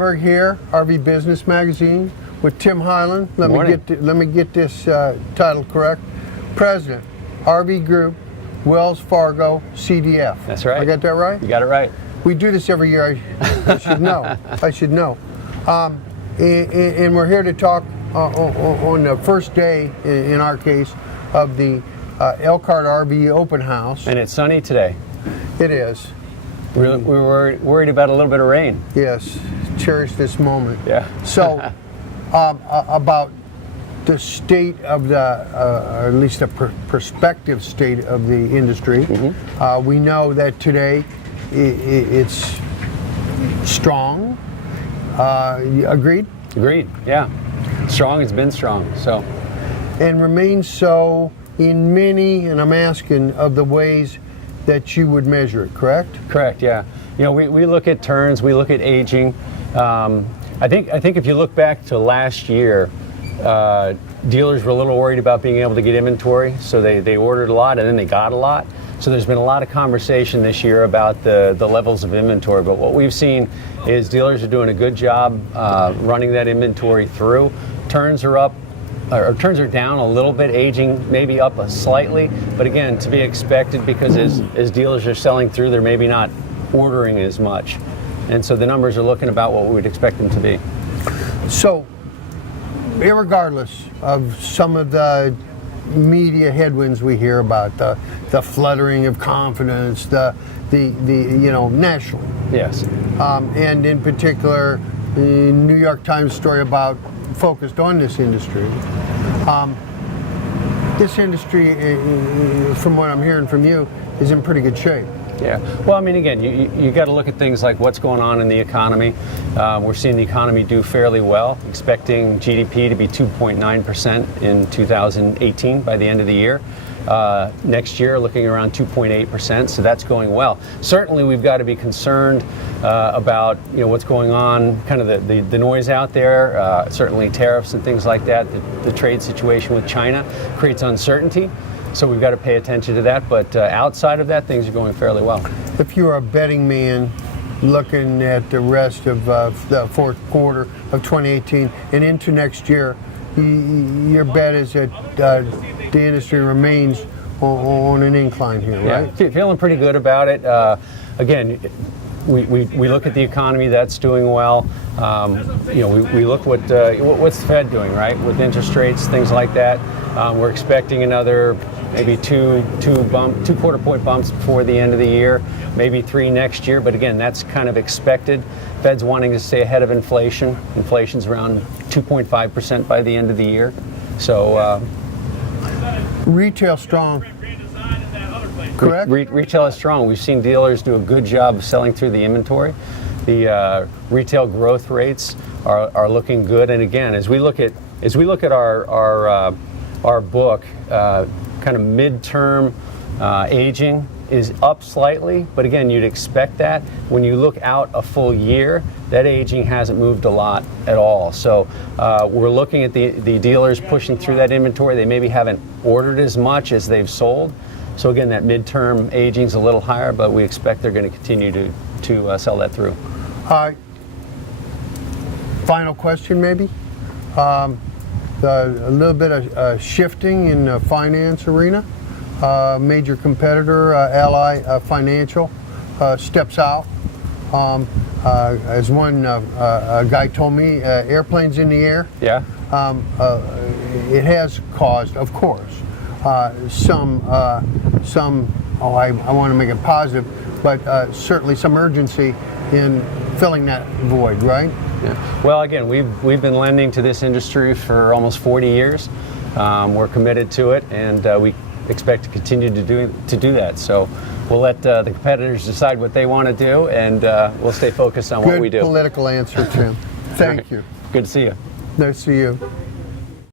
Greenberg here, RV Business Magazine, with Tim Hyland. Let me get this title correct. President, RV Group, Wells Fargo, CDF. That's right. I got that right? You got it right. We do this every year. I should know. I should know. And we're here to talk on the first day, in our case, of the Elkhart RV Open House. And it's sunny today. It is. We were worried about a little bit of rain. Yes. Cherish this moment. Yeah. So, about the state of the, or at least the prospective state of the industry. Mm-hmm. We know that today it's strong. Agreed? Agreed, yeah. Strong has been strong, so. And remains so in many, and I'm asking, of the ways that you would measure it, correct? Correct, yeah. You know, we look at turns, we look at aging. I think if you look back to last year, dealers were a little worried about being able to get inventory, so they ordered a lot and then they got a lot. So there's been a lot of conversation this year about the levels of inventory, but what we've seen is dealers are doing a good job running that inventory through. Turns are up, or turns are down a little bit, aging maybe up slightly, but again, to be expected because as dealers are selling through, they're maybe not ordering as much. And so the numbers are looking about what we would expect them to be. So, irregardless of some of the media headwinds we hear about, the fluttering of confidence, the nationally. Yes. And in particular, the New York Times story focused on this industry. This industry, from what I'm hearing from you, is in pretty good shape. Yeah. Well, I mean, again, you got to look at things like what's going on in the economy. We're seeing the economy do fairly well, expecting GDP to be 2.9% in 2018 by the end of the year. Next year, looking around 2.8%, so that's going well. Certainly, we've got to be concerned about what's going on, kind of the noise out there. Certainly, tariffs and things like that. The trade situation with China creates uncertainty. So we've got to pay attention to that, but outside of that, things are going fairly well. If you're a betting man looking at the rest of the fourth quarter of 2018 and into next year, your bet is that the industry remains on an incline here, right? Yeah, feeling pretty good about it. Again, we look at the economy, that's doing well. We look what's the Fed doing, right? With interest rates, things like that. We're expecting another maybe two quarter point bumps before the end of the year, maybe 3 next year. But again, that's kind of expected. Fed's wanting to stay ahead of inflation. Inflation's around 2.5% by the end of the year. So retail strong. Correct? Retail is strong. We've seen dealers do a good job of selling through the inventory. The retail growth rates are looking good. And again, as we look at our book, kind of midterm aging is up slightly, but again, you'd expect that. When you look out a full year, that aging hasn't moved a lot at all. So we're looking at the dealers pushing through that inventory. They maybe haven't ordered as much as they've sold. So again, that midterm aging is a little higher, but we expect they're going to continue to sell that through. Final question, maybe. A little bit of shifting in the finance arena. Major competitor, Ally Financial, steps out. As one guy told me, airplanes in the air. Yeah. It has caused, of course, some. I want to make it positive, but certainly some urgency in filling that void, right? Yeah. Well, again, we've been lending to this industry for almost 40 years. We're committed to it, and we expect to continue to do that. So we'll let the competitors decide what they want to do, and we'll stay focused on what we do. Good political answer, Tim. Thank you. Good to see you. Nice to see you.